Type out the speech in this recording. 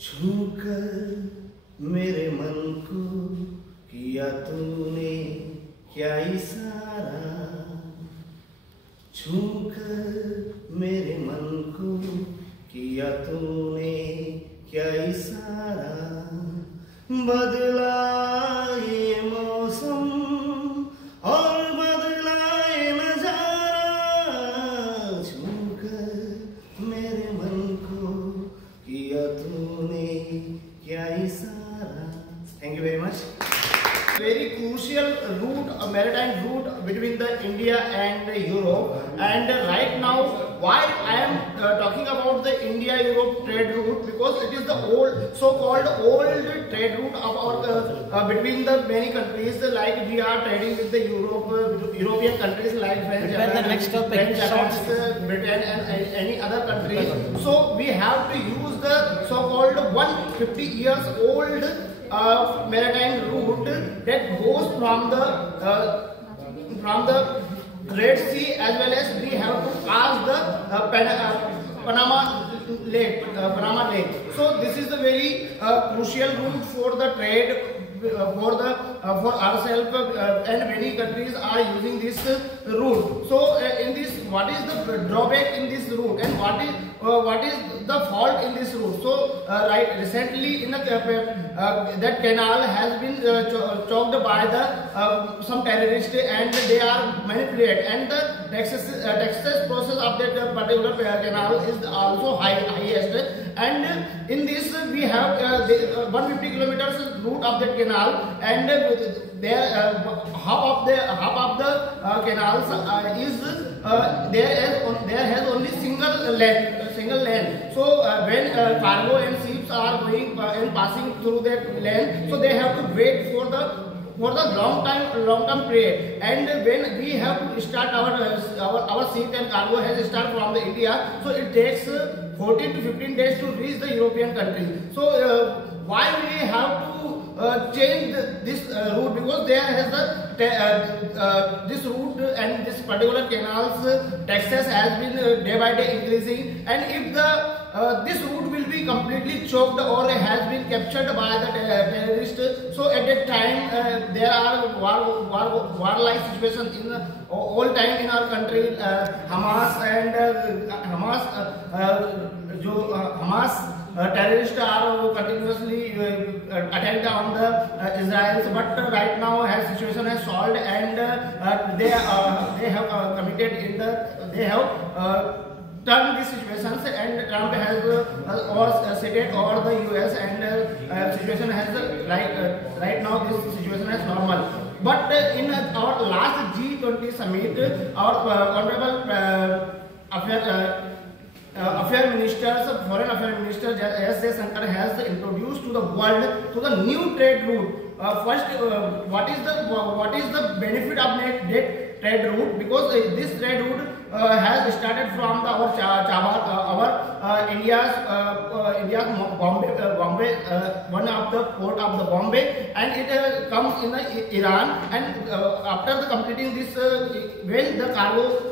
छूकर मेरे मन को किया तूने क्या इशारा, छूकर मेरे मन को किया तूने क्या इशारा, बदला ये मौसम और बदला ये नजारा, छूकर मेरे मन को किया तूने क्या इशारा। Thank you very much. Very crucial route, a maritime route between the India and Europe. And right now, why I am talking about the India-Europe trade route, because it is the old, so-called old trade route of our between the many countries. Like we are trading with the European countries like France, Britain, and any other countries. So we have to use the so-called 150 years old maritime route that goes from the Red Sea, as well as we have to pass the Panama Lake. So this is the very crucial route for the trade for ourselves, and many countries are using this route. So in this, what is the drawback in this route, and what is the fault in this route? So right recently in the that canal has been choked by the some terrorists, and they are manipulated, and the taxes process of that particular canal is also highest. And in this we have 150 kilometers route of that canal, and there half of the canals is there has only single lane. So when cargo and ships are going and passing through that lane, so they have to wait for the long term period. And when we have to start our ship and cargo has start from the India, so it takes 14 to 15 days to reach the European countries. So why we have to change this route? Because there has this route and this particular canal's taxes has been day by day increasing, and if this route will be completely choked or has been captured by the terrorists, so at that time there are war-like situations in all time in our country. Hamas terrorists are continuously attacked on the Israel, but right now situation has solved, and they have committed in they have turned these situations, and Trump has or stated or the US, and situation has right now this situation is normal. But in our last G20 summit, our honorable foreign affairs minister S. Jaishankar has introduced to the world to the new trade route. First, what is the benefit of that trade route? Because this trade route has started from India's Bombay, one of the port of the Bombay, and it comes in Iran, and after completing this, when the cargo